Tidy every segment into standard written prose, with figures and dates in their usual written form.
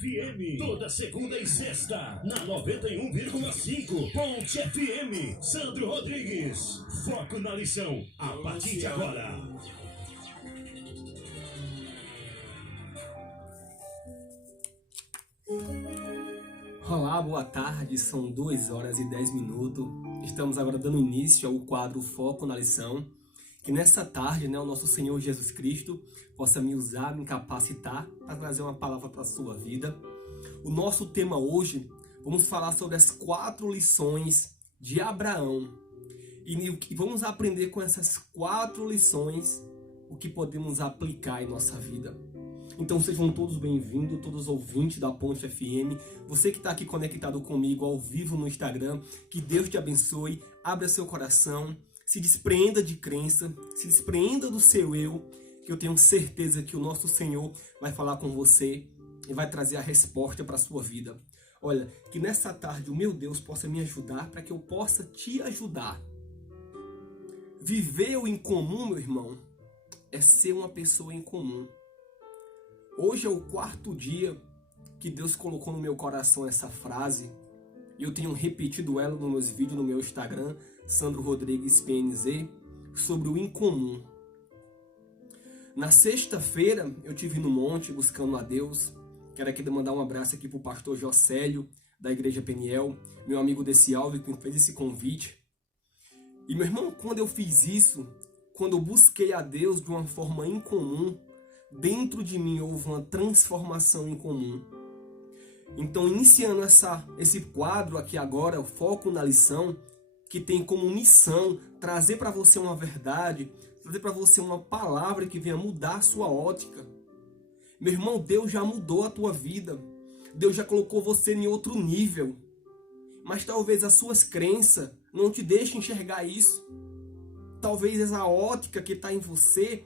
FM, toda segunda e sexta, na 91,5. Ponte FM, Sandro Rodrigues. Foco na lição, a partir de agora. Olá, boa tarde, são 2 horas e 10 minutos. Estamos agora dando início ao quadro Foco na Lição. Que nessa tarde, o nosso Senhor Jesus Cristo possa me usar, me capacitar para trazer uma palavra para a sua vida. O nosso tema hoje, vamos falar sobre as 4 lições de Abraão. E vamos aprender com essas 4 lições o que podemos aplicar em nossa vida. Então sejam todos bem-vindos, todos os ouvintes da Ponte FM. Você que está aqui conectado comigo ao vivo no Instagram, que Deus te abençoe, abra seu coração, se despreenda de crença, se despreenda do seu eu, que eu tenho certeza que o nosso Senhor vai falar com você e vai trazer a resposta para a sua vida. Olha, que nessa tarde o meu Deus possa me ajudar para que eu possa te ajudar. Viver o incomum, meu irmão, é ser uma pessoa incomum. Hoje é o 4º dia que Deus colocou no meu coração essa frase e eu tenho repetido ela nos meus vídeos no meu Instagram, Sandro Rodrigues PNZ, sobre o incomum. Na sexta-feira eu estive no monte buscando a Deus. Quero aqui mandar um abraço aqui para o pastor Jocélio da Igreja Peniel, meu amigo desse Alves que fez esse convite. E meu irmão, quando eu fiz isso, quando eu busquei a Deus de uma forma incomum, dentro de mim houve uma transformação incomum. Então, iniciando esse quadro aqui agora, o Foco na Lição, que tem como missão trazer para você uma verdade, trazer para você uma palavra que venha mudar a sua ótica. Meu irmão, Deus já mudou a tua vida. Deus já colocou você em outro nível. Mas talvez as suas crenças não te deixem enxergar isso. Talvez essa ótica que está em você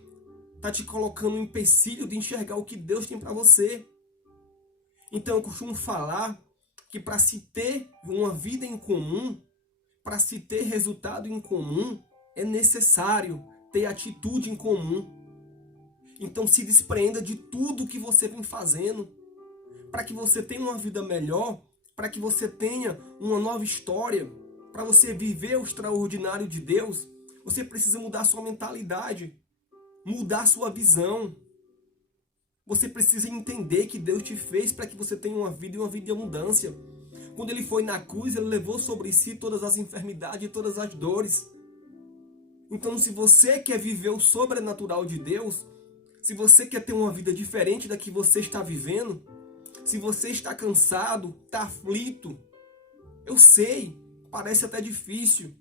está te colocando um empecilho de enxergar o que Deus tem para você. Então eu costumo falar que para se ter uma vida em comum, para se ter resultado em comum, é necessário ter atitude em comum. Então se despreenda de tudo que você vem fazendo, para que você tenha uma vida melhor, para que você tenha uma nova história, para você viver o extraordinário de Deus, você precisa mudar sua mentalidade. Mudar sua visão. Você precisa entender que Deus te fez para que você tenha uma vida e uma vida de abundância. Quando Ele foi na cruz, Ele levou sobre si todas as enfermidades e todas as dores. Então, se você quer viver o sobrenatural de Deus, se você quer ter uma vida diferente da que você está vivendo, se você está cansado, está aflito, eu sei, parece até difícil,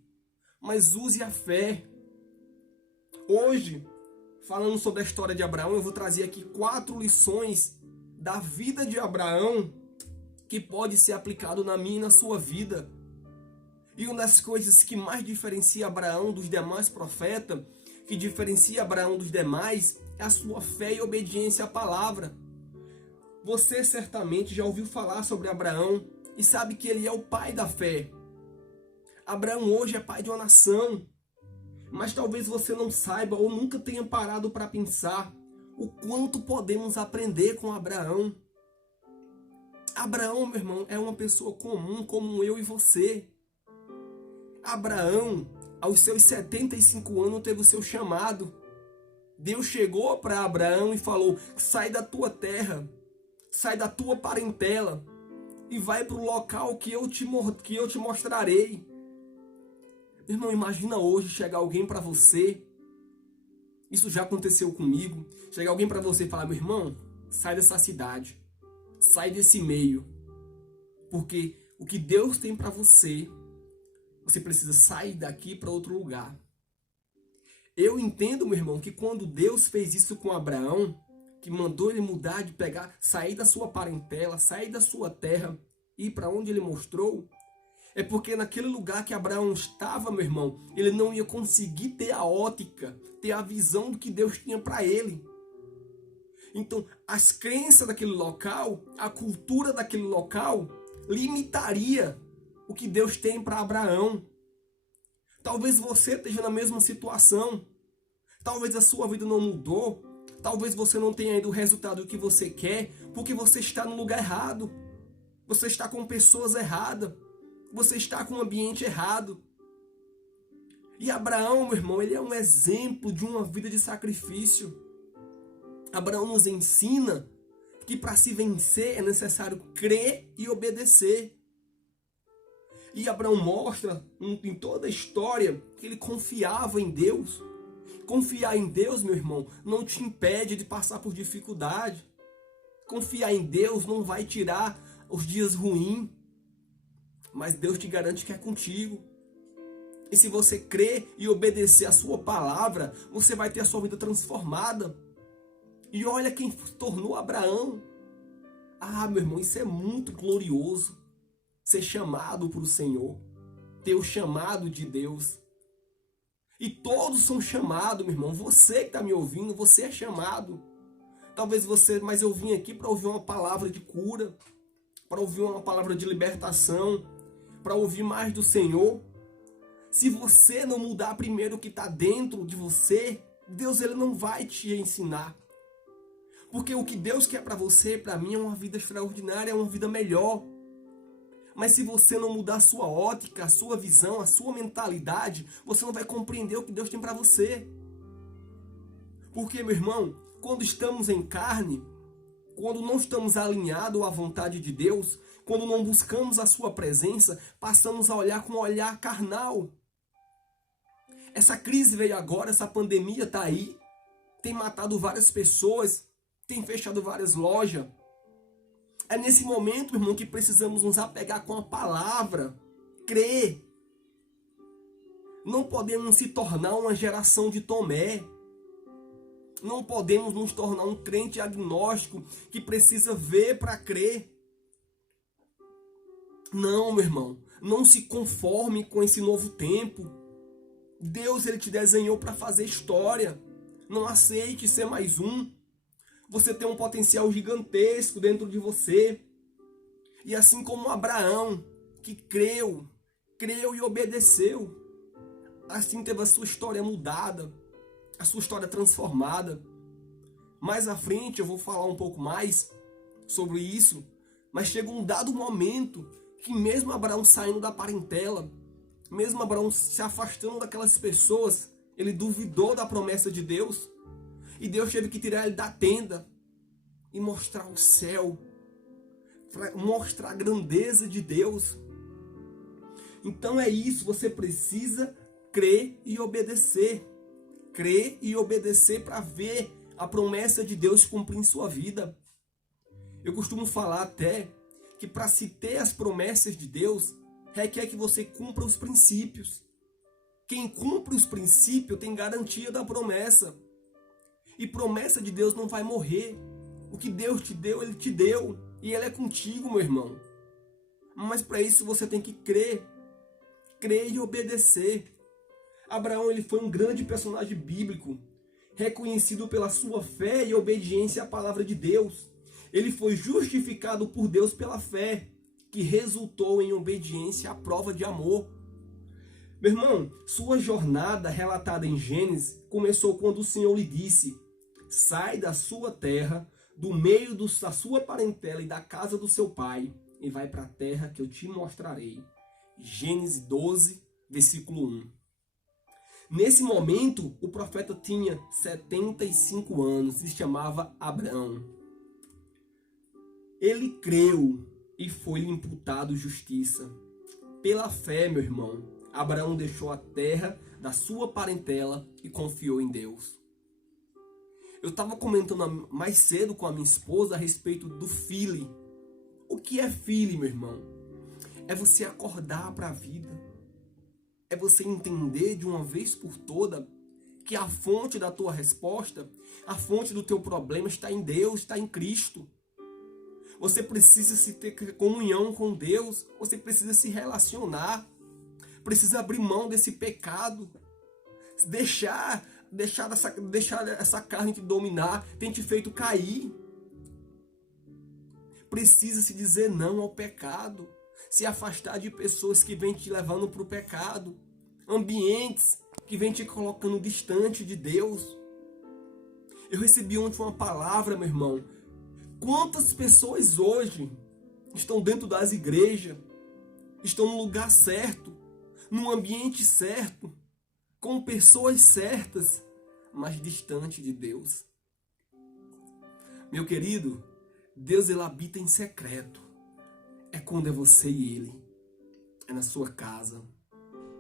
mas use a fé. Hoje, falando sobre a história de Abraão, eu vou trazer aqui 4 lições da vida de Abraão que pode ser aplicado na minha e na sua vida. E uma das coisas que mais diferencia Abraão dos demais profetas, que diferencia Abraão dos demais, é a sua fé e obediência à palavra. Você certamente já ouviu falar sobre Abraão e sabe que ele é o pai da fé. Abraão hoje é pai de uma nação. Mas talvez você não saiba ou nunca tenha parado para pensar o quanto podemos aprender com Abraão. Abraão, meu irmão, é uma pessoa comum como eu e você. Abraão, aos seus 75 anos, teve o seu chamado. Deus chegou para Abraão e falou: sai da tua terra, sai da tua parentela e vai para o local que eu te mostrarei. Irmão, imagina hoje chegar alguém para você, isso já aconteceu comigo, chegar alguém para você e falar: meu irmão, sai dessa cidade, sai desse meio, porque o que Deus tem para você, você precisa sair daqui para outro lugar. Eu entendo, meu irmão, que quando Deus fez isso com Abraão, que mandou ele mudar, de sair da sua parentela, sair da sua terra, ir para onde ele mostrou, é porque naquele lugar que Abraão estava, meu irmão, ele não ia conseguir ter a ótica, ter a visão do que Deus tinha para ele. Então, as crenças daquele local, a cultura daquele local, limitaria o que Deus tem para Abraão. Talvez você esteja na mesma situação. Talvez a sua vida não mudou. Talvez você não tenha ainda o resultado que você quer, porque você está no lugar errado. Você está com pessoas erradas. Você está com um ambiente errado. E Abraão, meu irmão, ele é um exemplo de uma vida de sacrifício. Abraão nos ensina que para se vencer é necessário crer e obedecer. E Abraão mostra em toda a história que ele confiava em Deus. Confiar em Deus, meu irmão, não te impede de passar por dificuldade. Confiar em Deus não vai tirar os dias ruins, mas Deus te garante que é contigo. E se você crer e obedecer a sua palavra, você vai ter a sua vida transformada. E olha quem tornou Abraão. Ah, meu irmão, isso é muito glorioso. Ser chamado por o Senhor. Ter o chamado de Deus. E todos são chamados, meu irmão. Você que está me ouvindo, você é chamado. Talvez você, mas eu vim aqui para ouvir uma palavra de cura, para ouvir uma palavra de libertação, para ouvir mais do Senhor. Se você não mudar primeiro o que está dentro de você, Deus ele não vai te ensinar. Porque o que Deus quer para você, para mim, é uma vida extraordinária, é uma vida melhor. Mas se você não mudar a sua ótica, a sua visão, a sua mentalidade, você não vai compreender o que Deus tem para você. Porque, meu irmão, quando estamos em carne, quando não estamos alinhados à vontade de Deus, quando não buscamos a sua presença, passamos a olhar com um olhar carnal. Essa crise veio agora, essa pandemia está aí, tem matado várias pessoas, tem fechado várias lojas. É nesse momento, irmão, que precisamos nos apegar com a palavra, crer. Não podemos se tornar uma geração de Tomé. Não podemos nos tornar um crente agnóstico que precisa ver para crer. Não, meu irmão, não se conforme com esse novo tempo. Deus ele te desenhou para fazer história. Não aceite ser mais um. Você tem um potencial gigantesco dentro de você. E assim como Abraão, que creu e obedeceu, assim teve a sua história mudada, a sua história transformada. Mais à frente eu vou falar um pouco mais sobre isso, mas chega um dado momento que mesmo Abraão saindo da parentela, mesmo Abraão se afastando daquelas pessoas, ele duvidou da promessa de Deus. E Deus teve que tirar ele da tenda e mostrar o céu, mostrar a grandeza de Deus. Então é isso, você precisa crer e obedecer. Crer e obedecer para ver a promessa de Deus cumprir em sua vida. Eu costumo falar até que para se ter as promessas de Deus, requer que você cumpra os princípios. Quem cumpre os princípios tem garantia da promessa. E promessa de Deus não vai morrer. O que Deus te deu, Ele te deu. E Ele é contigo, meu irmão. Mas para isso você tem que crer. Crer e obedecer. Abraão ele foi um grande personagem bíblico. Reconhecido pela sua fé e obediência à palavra de Deus. Ele foi justificado por Deus pela fé, que resultou em obediência à prova de amor. Meu irmão, sua jornada relatada em Gênesis começou quando o Senhor lhe disse: sai da sua terra, do meio da sua parentela e da casa do seu pai, e vai para a terra que eu te mostrarei. Gênesis 12, versículo 1. Nesse momento, o profeta tinha 75 anos e se chamava Abraão. Ele creu e foi-lhe imputado justiça. Pela fé, meu irmão, Abraão deixou a terra da sua parentela e confiou em Deus. Eu estava comentando mais cedo com a minha esposa a respeito do feeling. O que é feeling, meu irmão? É você acordar para a vida. É você entender de uma vez por toda que a fonte da tua resposta, a fonte do teu problema está em Deus, está em Cristo. Você precisa se ter comunhão com Deus. Você precisa se relacionar. Precisa abrir mão desse pecado. Deixar essa carne te dominar. Tem te feito cair. Precisa se dizer não ao pecado. Se afastar de pessoas que vêm te levando para o pecado. Ambientes que vêm te colocando distante de Deus. Eu recebi ontem uma palavra, meu irmão. Quantas pessoas hoje estão dentro das igrejas, estão no lugar certo, no ambiente certo, com pessoas certas, mas distante de Deus. Meu querido, Deus ele habita em secreto. É quando é você e Ele. É na sua casa,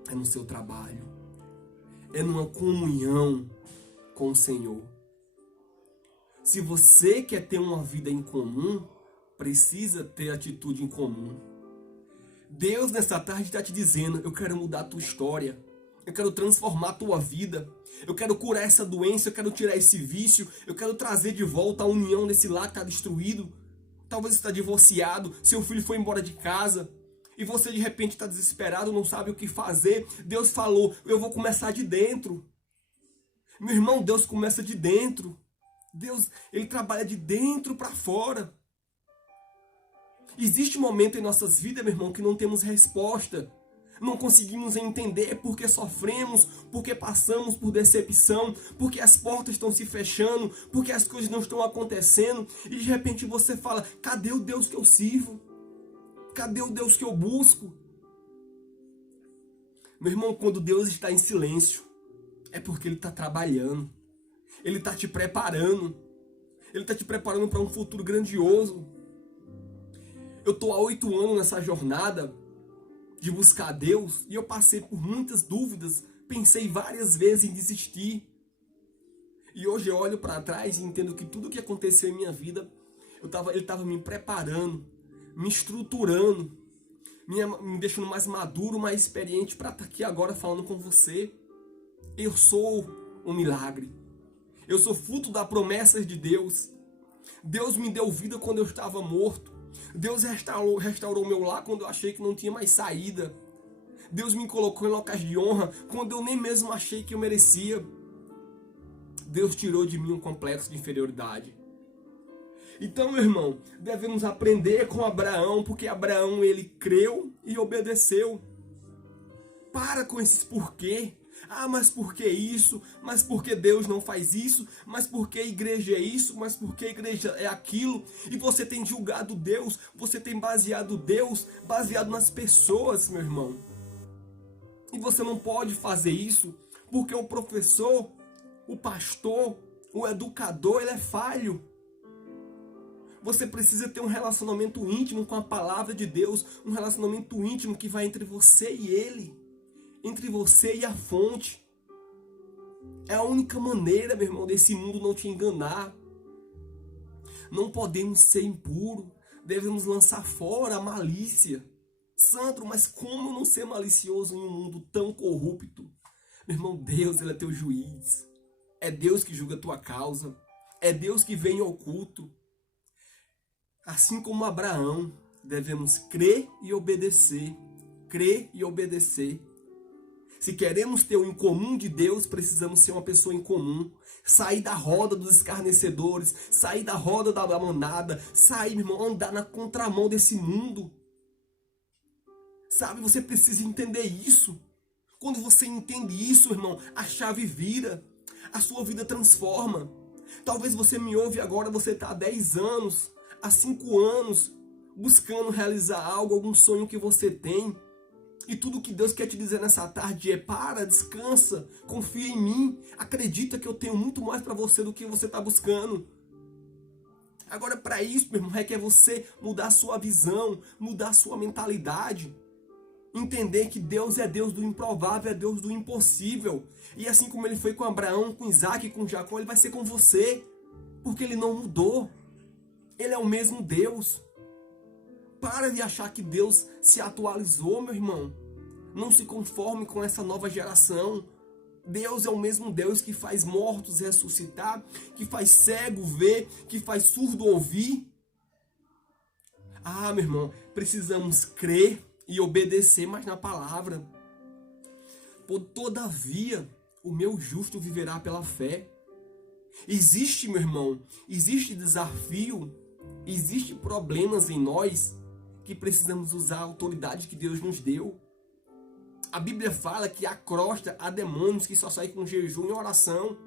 é no seu trabalho, é numa comunhão com o Senhor. Se você quer ter uma vida em comum, precisa ter atitude em comum. Deus nessa tarde está te dizendo, eu quero mudar a tua história, eu quero transformar a tua vida, eu quero curar essa doença, eu quero tirar esse vício, eu quero trazer de volta a união desse lar que está destruído. Talvez você está divorciado, seu filho foi embora de casa, e você de repente está desesperado, não sabe o que fazer. Deus falou, eu vou começar de dentro. Meu irmão, Deus começa de dentro. Deus, Ele trabalha de dentro para fora. Existe um momento em nossas vidas, meu irmão, que não temos resposta. Não conseguimos entender porque sofremos, porque passamos por decepção, porque as portas estão se fechando, porque as coisas não estão acontecendo. E de repente você fala, cadê o Deus que eu sirvo? Cadê o Deus que eu busco? Meu irmão, quando Deus está em silêncio, é porque Ele está trabalhando. Ele está te preparando. Ele está te preparando para um futuro grandioso. Eu estou há 8 anos nessa jornada de buscar Deus e eu passei por muitas dúvidas. Pensei várias vezes em desistir. E hoje eu olho para trás e entendo que tudo que aconteceu em minha vida, Ele estava me preparando, me estruturando, me deixando mais maduro, mais experiente para estar aqui agora falando com você. Eu sou um milagre. Eu sou fruto das promessas de Deus. Deus me deu vida quando eu estava morto. Deus restaurou meu lar quando eu achei que não tinha mais saída. Deus me colocou em locais de honra quando eu nem mesmo achei que eu merecia. Deus tirou de mim um complexo de inferioridade. Então, meu irmão, devemos aprender com Abraão, porque Abraão ele creu e obedeceu. Para com esses porquê. Ah, mas por que isso? Mas por que Deus não faz isso? Mas por que a igreja é isso? Mas por que a igreja é aquilo? E você tem julgado Deus, você tem baseado Deus, baseado nas pessoas, meu irmão. E você não pode fazer isso, porque o professor, o pastor, o educador, ele é falho. Você precisa ter um relacionamento íntimo com a palavra de Deus, um relacionamento íntimo que vai entre você e Ele. Entre você e a fonte. É a única maneira, meu irmão, desse mundo não te enganar. Não podemos ser impuros. Devemos lançar fora a malícia. Sandro, mas como não ser malicioso em um mundo tão corrupto? Meu irmão, Deus, Ele é teu juiz. É Deus que julga a tua causa. É Deus que vem em oculto. Assim como Abraão, devemos crer e obedecer. Crer e obedecer. Se queremos ter o incomum de Deus, precisamos ser uma pessoa incomum. Sair da roda dos escarnecedores, sair da roda da manada, sair, meu irmão, andar na contramão desse mundo. Sabe, você precisa entender isso. Quando você entende isso, irmão, a chave vira, a sua vida transforma. Talvez você me ouve agora, você está há 10 anos, há 5 anos, buscando realizar algo, algum sonho que você tem. E tudo que Deus quer te dizer nessa tarde é: para, descansa, confia em mim, acredita que eu tenho muito mais para você do que você está buscando. Agora, para isso, meu irmão, requer você mudar a sua visão, mudar a sua mentalidade. Entender que Deus é Deus do improvável, é Deus do impossível. E assim como Ele foi com Abraão, com Isaac e com Jacó, Ele vai ser com você. Porque Ele não mudou. Ele é o mesmo Deus. Para de achar que Deus se atualizou, meu irmão. Não se conforme com essa nova geração. Deus é o mesmo Deus que faz mortos ressuscitar, que faz cego ver, que faz surdo ouvir. Ah, meu irmão, precisamos crer e obedecer mais na palavra. Todavia, o meu justo viverá pela fé. Existe, meu irmão, existe desafio, existe problemas em nós que precisamos usar a autoridade que Deus nos deu. A Bíblia fala que há crosta, há demônios que só saem com jejum e oração.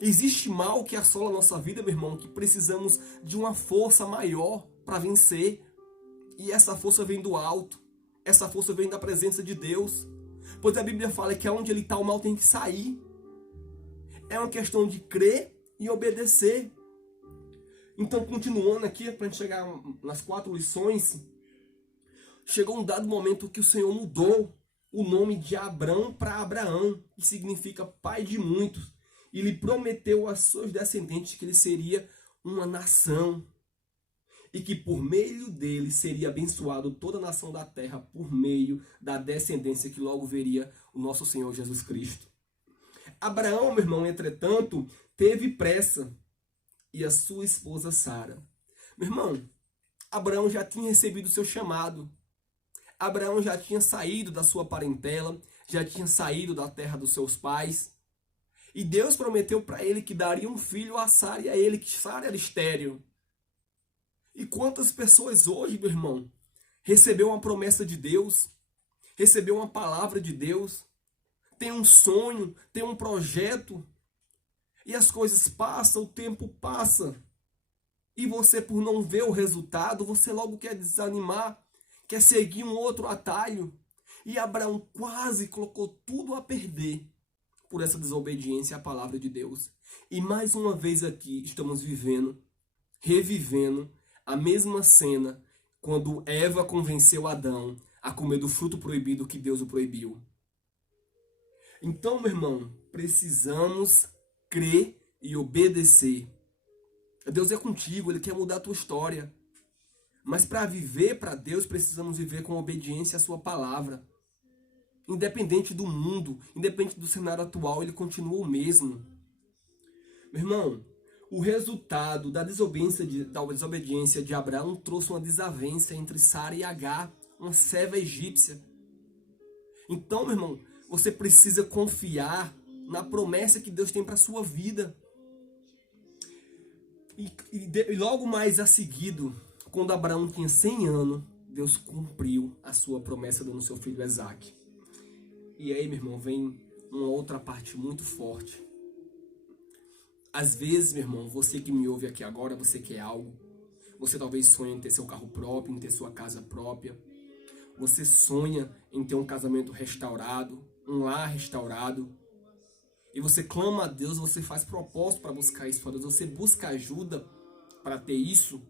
Existe mal que assola a nossa vida, meu irmão, que precisamos de uma força maior para vencer. E essa força vem do alto. Essa força vem da presença de Deus. Pois a Bíblia fala que aonde ele está, o mal tem que sair. É uma questão de crer e obedecer. Então, continuando aqui, para a gente chegar nas 4 lições, chegou um dado momento que o Senhor mudou o nome de Abrão para Abraão, que significa pai de muitos. E lhe prometeu aos seus descendentes que ele seria uma nação. E que por meio dele seria abençoado toda a nação da terra, por meio da descendência que logo veria o nosso Senhor Jesus Cristo. Abraão, meu irmão, entretanto, teve pressa, e a sua esposa Sara. Meu irmão, Abraão já tinha recebido o seu chamado. Abraão já tinha saído da sua parentela, já tinha saído da terra dos seus pais. E Deus prometeu para ele que daria um filho a Sara e a ele, que Sara era estéril. E quantas pessoas hoje, meu irmão, recebeu uma promessa de Deus, recebeu uma palavra de Deus, tem um sonho, tem um projeto, e as coisas passam, o tempo passa, e você, por não ver o resultado, você logo quer desanimar, quer seguir um outro atalho. E Abraão quase colocou tudo a perder por essa desobediência à palavra de Deus. E mais uma vez aqui estamos revivendo a mesma cena quando Eva convenceu Adão a comer do fruto proibido que Deus o proibiu. Então, meu irmão, precisamos crer e obedecer. Deus é contigo, Ele quer mudar a tua história. Mas para viver para Deus, precisamos viver com obediência à sua palavra. Independente do mundo, independente do cenário atual, ele continua o mesmo. Meu irmão, o resultado da desobediência de Abraão trouxe uma desavença entre Sara e Agar, uma serva egípcia. Então, meu irmão, você precisa confiar na promessa que Deus tem para a sua vida. E logo mais a seguido, quando Abraão tinha 100 anos, Deus cumpriu a sua promessa dando seu filho Isaque. E aí, meu irmão, vem uma outra parte muito forte. Às vezes, meu irmão, você que me ouve aqui agora, você quer algo. Você talvez sonha em ter seu carro próprio, em ter sua casa própria. Você sonha em ter um casamento restaurado, um lar restaurado. E você clama a Deus, você faz propósito para buscar isso a Deus. Você busca ajuda para ter isso.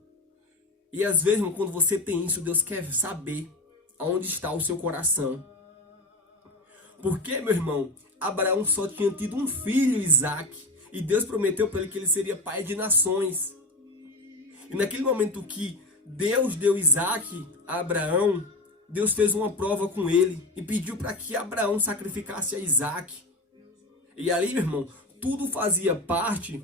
E às vezes, irmão, quando você tem isso, Deus quer saber aonde está o seu coração. Porque, meu irmão, Abraão só tinha tido um filho, Isaque. E Deus prometeu para ele que ele seria pai de nações. E naquele momento que Deus deu Isaque a Abraão, Deus fez uma prova com ele e pediu para que Abraão sacrificasse a Isaque. E ali, meu irmão, tudo fazia parte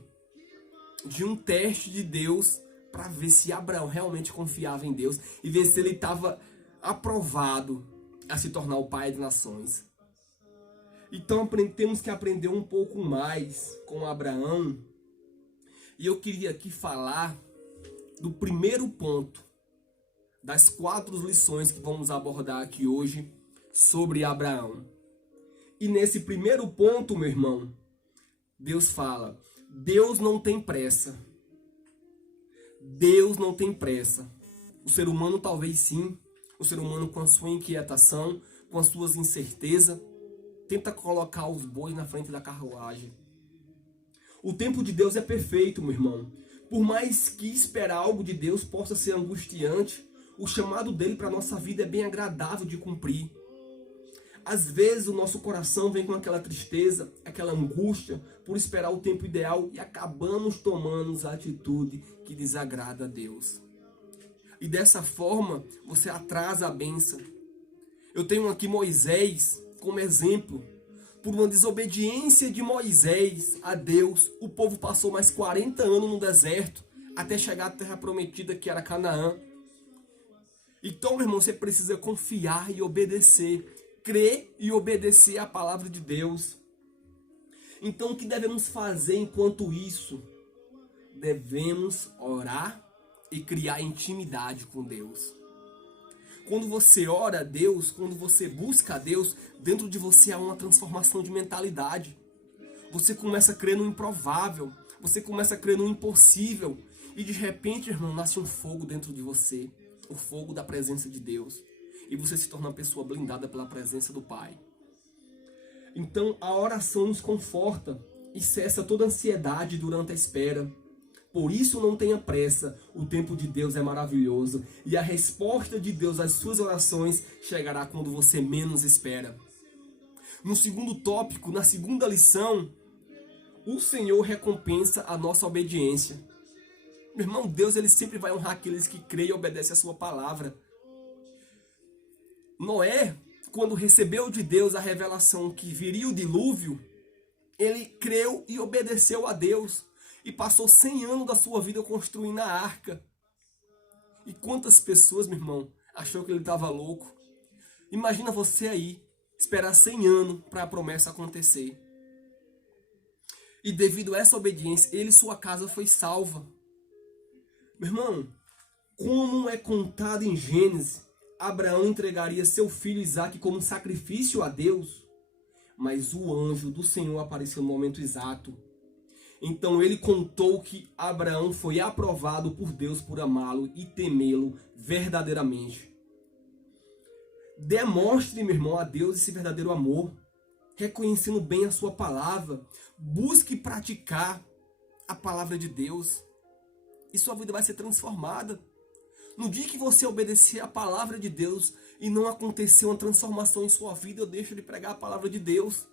de um teste de Deus para ver se Abraão realmente confiava em Deus e ver se ele estava aprovado a se tornar o pai de nações. Então temos que aprender um pouco mais com Abraão. E eu queria aqui falar do primeiro ponto das 4 lições que vamos abordar aqui hoje sobre Abraão. E nesse primeiro ponto, meu irmão, Deus fala: Deus não tem pressa. Deus não tem pressa. O ser humano talvez sim. O ser humano, com a sua inquietação, com as suas incertezas, tenta colocar os bois na frente da carruagem. O tempo de Deus é perfeito, meu irmão. Por mais que esperar algo de Deus possa ser angustiante, o chamado dele para a nossa vida é bem agradável de cumprir. Às vezes o nosso coração vem com aquela tristeza, aquela angústia por esperar o tempo ideal e acabamos tomando a atitude que desagrada a Deus. E dessa forma você atrasa a bênção. Eu tenho aqui Moisés como exemplo. Por uma desobediência de Moisés a Deus, o povo passou mais 40 anos no deserto até chegar à terra prometida, que era Canaã. Então, meu irmão, você precisa confiar e obedecer, crer e obedecer à palavra de Deus. Então, o que devemos fazer enquanto isso? Devemos orar e criar intimidade com Deus. Quando você ora a Deus, quando você busca a Deus, dentro de você há uma transformação de mentalidade. Você começa a crer no improvável. Você começa a crer no impossível. E de repente, irmão, nasce um fogo dentro de você. O fogo da presença de Deus. E você se torna uma pessoa blindada pela presença do Pai. Então, a oração nos conforta e cessa toda ansiedade durante a espera. Por isso, não tenha pressa. O tempo de Deus é maravilhoso. E a resposta de Deus às suas orações chegará quando você menos espera. No segundo tópico, na segunda lição, o Senhor recompensa a nossa obediência. Meu irmão, Deus ele sempre vai honrar aqueles que creem e obedecem a sua palavra. Noé, quando recebeu de Deus a revelação que viria o dilúvio, ele creu e obedeceu a Deus. E passou 100 anos da sua vida construindo a arca. E quantas pessoas, meu irmão, achou que ele estava louco? Imagina você aí, esperar 100 anos para a promessa acontecer. E devido a essa obediência, ele e sua casa foi salva. Meu irmão, como é contado em Gênesis, Abraão entregaria seu filho Isaque como sacrifício a Deus, mas o anjo do Senhor apareceu no momento exato. Então ele contou que Abraão foi aprovado por Deus por amá-lo e temê-lo verdadeiramente. Demonstre, meu irmão, a Deus esse verdadeiro amor, reconhecendo bem a sua palavra. Busque praticar a palavra de Deus e sua vida vai ser transformada. No dia que você obedecer a palavra de Deus e não acontecer uma transformação em sua vida, eu deixo de pregar a palavra de Deus.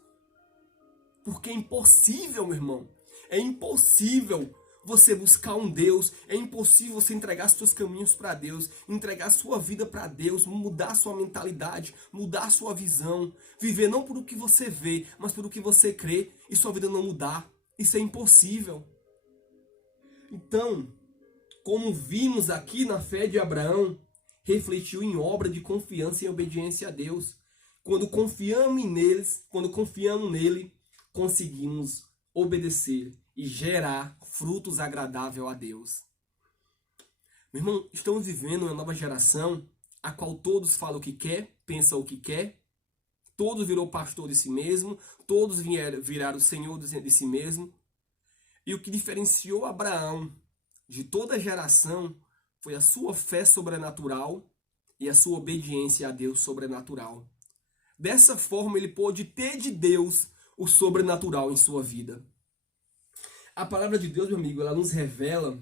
Porque é impossível, meu irmão. É impossível você buscar um Deus. É impossível você entregar seus caminhos para Deus. Entregar sua vida para Deus. Mudar sua mentalidade. Mudar sua visão. Viver não por o que você vê, mas por o que você crê. E sua vida não mudar. Isso é impossível. Então, como vimos aqui na fé de Abraão, refletiu em obra de confiança e obediência a Deus. Quando confiamos nele, conseguimos obedecer e gerar frutos agradáveis a Deus. Meu irmão, estamos vivendo uma nova geração a qual todos falam o que quer, pensam o que quer, todos virou pastor de si mesmo, todos viraram senhor de si mesmo. E o que diferenciou Abraão de toda a geração foi a sua fé sobrenatural e a sua obediência a Deus sobrenatural. Dessa forma ele pôde ter de Deus o sobrenatural em sua vida. A palavra de Deus, meu amigo, ela nos revela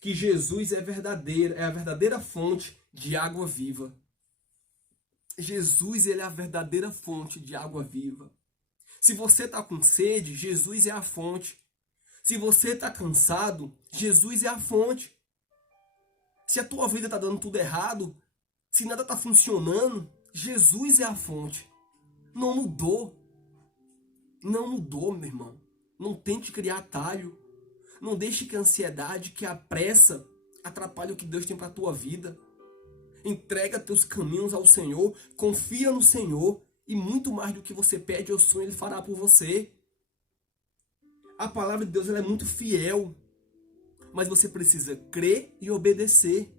que Jesus é a verdadeira fonte de água viva. Jesus, ele é a verdadeira fonte de água viva. Se você está com sede, Jesus é a fonte. Se você está cansado, Jesus é a fonte. Se a tua vida está dando tudo errado, se nada está funcionando, Jesus é a fonte. Não mudou. Não mudou, meu irmão. Não tente criar atalho. Não deixe que a ansiedade, que a pressa atrapalhe o que Deus tem para a tua vida. Entrega teus caminhos ao Senhor. Confia no Senhor. E muito mais do que você pede ou sonha, Ele fará por você. A palavra de Deus ela é muito fiel. Mas você precisa crer e obedecer.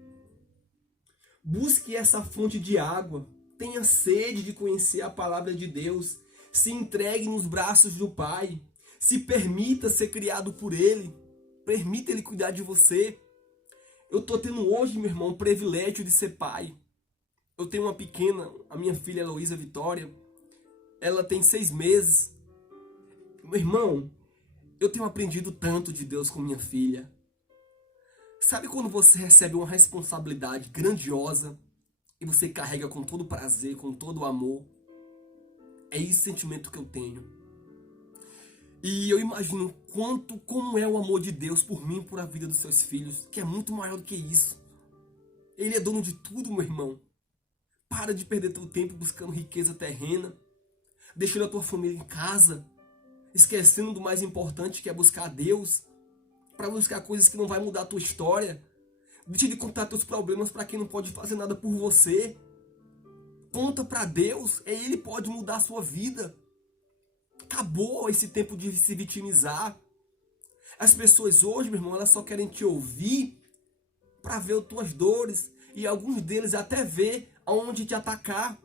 Busque essa fonte de água. Tenha sede de conhecer a palavra de Deus. Se entregue nos braços do Pai. Se permita ser criado por Ele. Permita Ele cuidar de você. Eu estou tendo hoje, meu irmão, o privilégio de ser pai. Eu tenho uma pequena, a minha filha Heloísa Vitória. Ela tem 6 meses. Meu irmão, eu tenho aprendido tanto de Deus com minha filha. Sabe quando você recebe uma responsabilidade grandiosa e você carrega com todo prazer, com todo amor? É esse sentimento que eu tenho. E eu imagino como é o amor de Deus por mim e por a vida dos seus filhos, que é muito maior do que isso. Ele é dono de tudo, meu irmão. Para de perder teu tempo buscando riqueza terrena, deixando a tua família em casa, esquecendo do mais importante que é buscar a Deus, para buscar coisas que não vai mudar a tua história. Deixa de contar teus problemas para quem não pode fazer nada por você. Conta para Deus, Ele pode mudar a sua vida. Acabou esse tempo de se vitimizar. As pessoas hoje, meu irmão, elas só querem te ouvir para ver as tuas dores. E alguns deles até ver aonde te atacar.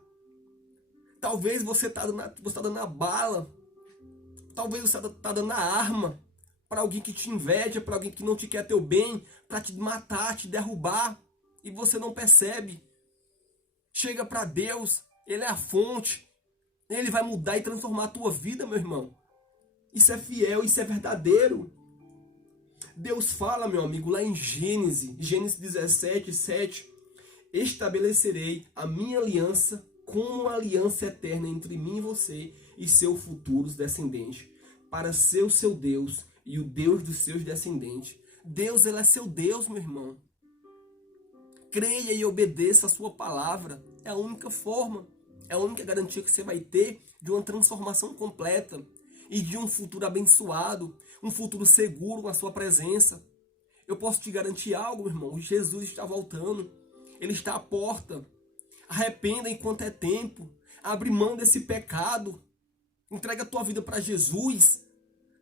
Talvez você está dando a bala Talvez você está dando a arma para alguém que te inveja, para alguém que não te quer teu bem, para te matar, te derrubar, e você não percebe. Chega para Deus, Ele é a fonte, Ele vai mudar e transformar a tua vida, meu irmão. Isso é fiel, isso é verdadeiro. Deus fala, meu amigo, lá em Gênesis 17, 7, estabelecerei a minha aliança como uma aliança eterna entre mim e você e seus futuros descendentes, para ser o seu Deus e o Deus dos seus descendentes. Deus, Ele é seu Deus, meu irmão. Creia e obedeça a sua palavra. É a única forma, é a única garantia que você vai ter de uma transformação completa e de um futuro abençoado, um futuro seguro com a sua presença. Eu posso te garantir algo, meu irmão. Jesus está voltando. Ele está à porta. Arrependa enquanto é tempo. Abre mão desse pecado. Entrega a tua vida para Jesus.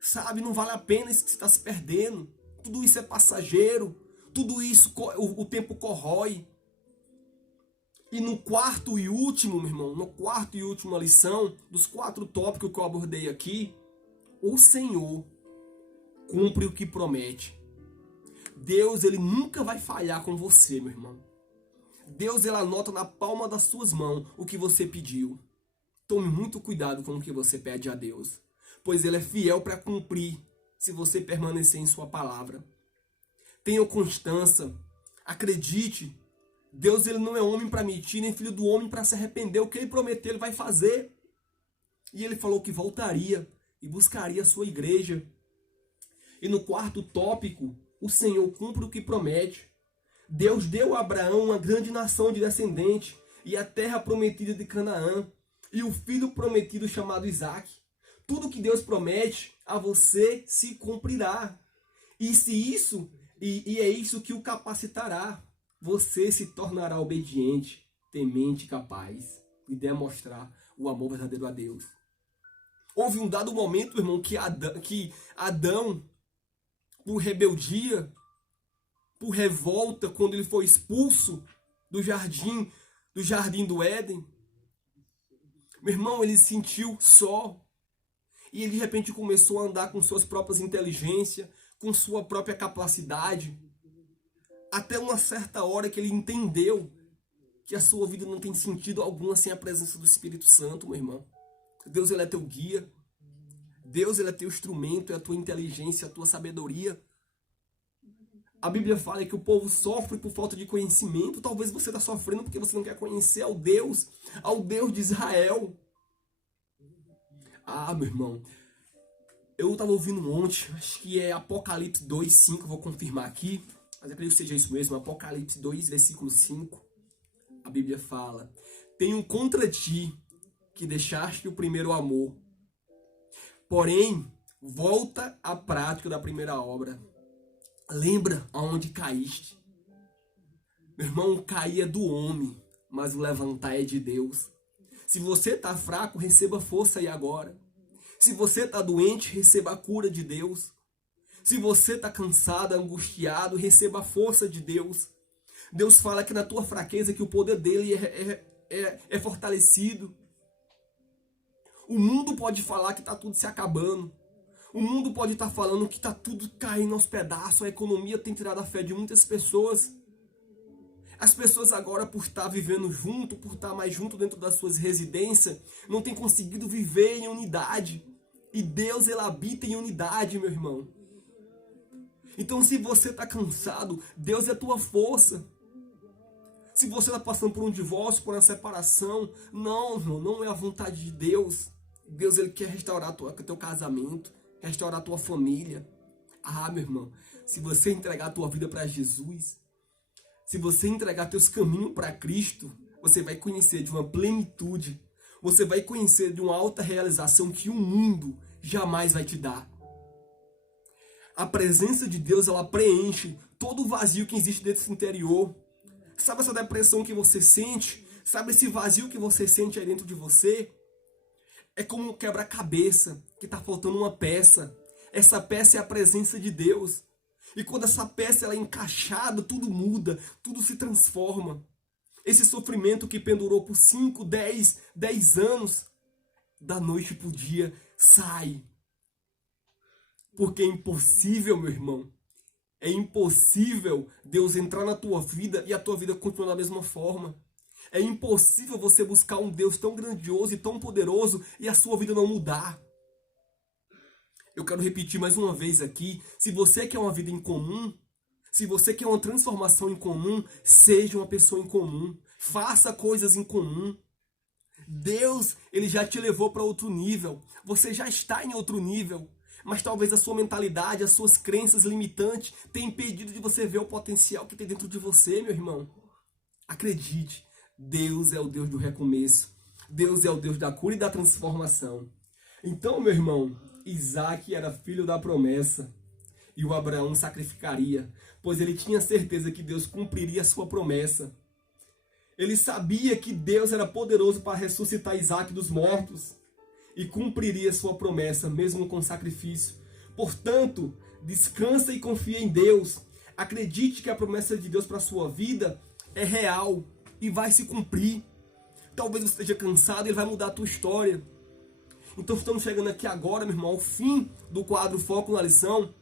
Sabe, não vale a pena isso que você está se perdendo. Tudo isso é passageiro. Tudo isso o tempo corrói. E no quarto e último, meu irmão, no quarto e última lição, dos 4 tópicos que eu abordei aqui, o Senhor cumpre o que promete. Deus, Ele nunca vai falhar com você, meu irmão. Deus, Ele anota na palma das suas mãos o que você pediu. Tome muito cuidado com o que você pede a Deus, pois Ele é fiel para cumprir, se você permanecer em sua palavra. Tenha constância, acredite. Deus, Ele não é homem para mentir, nem filho do homem para se arrepender. O que Ele prometeu, Ele vai fazer. E Ele falou que voltaria e buscaria a sua igreja. E no quarto tópico, o Senhor cumpre o que promete. Deus deu a Abraão uma grande nação de descendentes e a terra prometida de Canaã e o filho prometido chamado Isaque. Tudo que Deus promete a você se cumprirá. E é isso que o capacitará. Você se tornará obediente, temente, capaz de demonstrar o amor verdadeiro a Deus. Houve um dado momento, irmão, que Adão, por rebeldia, por revolta, quando ele foi expulso do jardim do Éden, meu irmão, ele se sentiu só. E ele de repente começou a andar com suas próprias inteligências, com sua própria capacidade. Até uma certa hora que ele entendeu que a sua vida não tem sentido algum sem a presença do Espírito Santo, meu irmão. Deus, Ele é teu guia. Deus, Ele é teu instrumento, é a tua inteligência, a tua sabedoria. A Bíblia fala que o povo sofre por falta de conhecimento. Talvez você está sofrendo porque você não quer conhecer ao Deus de Israel. Ah, meu irmão, eu estava ouvindo ontem, acho que é Apocalipse 2, 5, vou confirmar aqui. Mas eu creio que seja isso mesmo, Apocalipse 2, versículo 5. A Bíblia fala: tenho contra ti que deixaste o primeiro amor. Porém, volta à prática da primeira obra. Lembra aonde caíste. Meu irmão, cair é do homem, mas o levantar é de Deus. Se você está fraco, receba força aí agora. Se você está doente, receba a cura de Deus. Se você está cansado, angustiado, receba a força de Deus. Deus fala que na tua fraqueza que o poder dele é fortalecido. O mundo pode falar que está tudo se acabando. O mundo pode estar falando que está tudo caindo aos pedaços. A economia tem tirado a fé de muitas pessoas. As pessoas agora, por estar vivendo junto, por estar mais junto dentro das suas residências, não têm conseguido viver em unidade. E Deus, Ele habita em unidade, meu irmão. Então, se você está cansado, Deus é a tua força. Se você está passando por um divórcio, por uma separação, não é a vontade de Deus. Deus, Ele quer restaurar o teu casamento, restaurar a tua família. Ah, meu irmão, se você entregar a tua vida para Jesus, se você entregar teus caminhos para Cristo, você vai conhecer de uma plenitude, você vai conhecer de uma alta realização que o mundo jamais vai te dar. A presença de Deus, ela preenche todo o vazio que existe dentro do interior. Sabe essa depressão que você sente? Sabe esse vazio que você sente aí dentro de você? É como um quebra-cabeça que está faltando uma peça. Essa peça é a presença de Deus. E quando essa peça ela é encaixada, tudo muda, tudo se transforma. Esse sofrimento que pendurou por 5, 10 anos, da noite para o dia, sai. Porque é impossível, meu irmão. É impossível Deus entrar na tua vida e a tua vida continuar da mesma forma. É impossível você buscar um Deus tão grandioso e tão poderoso e a sua vida não mudar. Eu quero repetir mais uma vez aqui. Se você quer uma vida em comum, se você quer uma transformação em comum, seja uma pessoa em comum. Faça coisas em comum. Deus, Ele já te levou para outro nível. Você já está em outro nível. Mas talvez a sua mentalidade, as suas crenças limitantes tenham impedido de você ver o potencial que tem dentro de você, meu irmão. Acredite, Deus é o Deus do recomeço. Deus é o Deus da cura e da transformação. Então, meu irmão, Isaac era filho da promessa. E o Abraão sacrificaria, pois ele tinha certeza que Deus cumpriria a sua promessa. Ele sabia que Deus era poderoso para ressuscitar Isaac dos mortos e cumpriria sua promessa, mesmo com sacrifício. Portanto, descansa e confia em Deus. Acredite que a promessa de Deus para a sua vida é real e vai se cumprir. Talvez você esteja cansado e Ele vai mudar a tua história. Então estamos chegando aqui agora, meu irmão, ao fim do quadro Foco na Lição.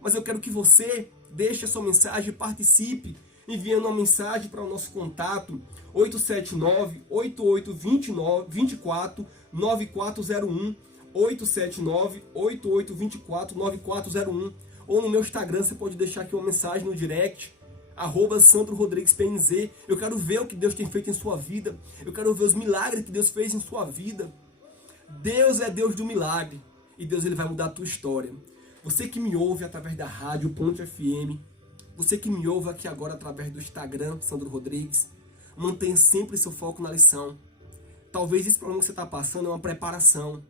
Mas eu quero que você deixe a sua mensagem e participe, enviando uma mensagem para o nosso contato 879-8824-9401, 879-8824-9401, ou no meu Instagram você pode deixar aqui uma mensagem no direct, @SandroRodriguesPNZ. Eu quero ver o que Deus tem feito em sua vida, eu quero ver os milagres que Deus fez em sua vida. Deus é Deus do milagre, e Deus ele vai mudar a tua história. Você que me ouve através da rádio Ponte FM, você que me ouve aqui agora através do Instagram, Sandro Rodrigues, mantenha sempre seu foco na lição. Talvez esse problema que você está passando é uma preparação.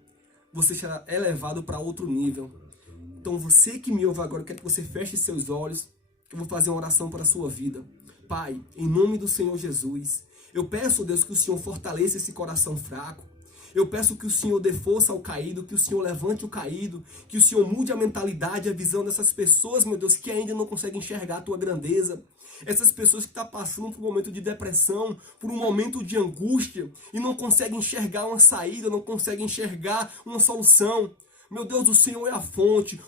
Você será elevado para outro nível. Então você que me ouve agora, eu quero que você feche seus olhos, que eu vou fazer uma oração para a sua vida. Pai, em nome do Senhor Jesus, eu peço, Deus, que o Senhor fortaleça esse coração fraco. Eu peço que o Senhor dê força ao caído, que o Senhor levante o caído, que o Senhor mude a mentalidade, a visão dessas pessoas, meu Deus, que ainda não conseguem enxergar a tua grandeza. Essas pessoas que estão passando por um momento de depressão, por um momento de angústia, e não conseguem enxergar uma saída, não conseguem enxergar uma solução. Meu Deus, o Senhor é a fonte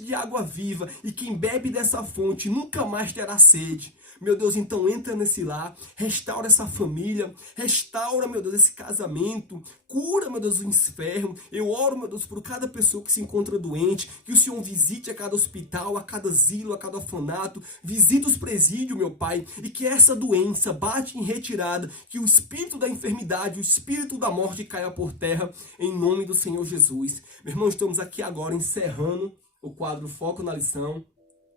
de água viva, e quem bebe dessa fonte nunca mais terá sede. Meu Deus, então entra nesse lar, restaura essa família, restaura, meu Deus, esse casamento, cura, meu Deus, o enfermo. Eu oro, meu Deus, por cada pessoa que se encontra doente, que o Senhor visite a cada hospital, a cada asilo, a cada orfanato, visite os presídios, meu Pai, e que essa doença bate em retirada, que o espírito da enfermidade, o espírito da morte caia por terra, em nome do Senhor Jesus. Meu irmão, estamos aqui agora encerrando o quadro Foco na Lição.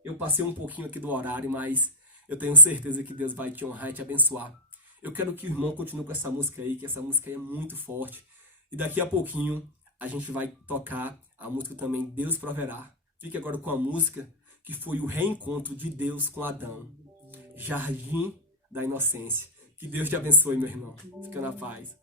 Eu passei um pouquinho aqui do horário, mas eu tenho certeza que Deus vai te honrar e te abençoar. Eu quero que o irmão continue com essa música aí, que essa música aí é muito forte. E daqui a pouquinho a gente vai tocar a música também Deus Proverá. Fique agora com a música que foi o reencontro de Deus com Adão. Jardim da Inocência. Que Deus te abençoe, meu irmão. Fica na paz.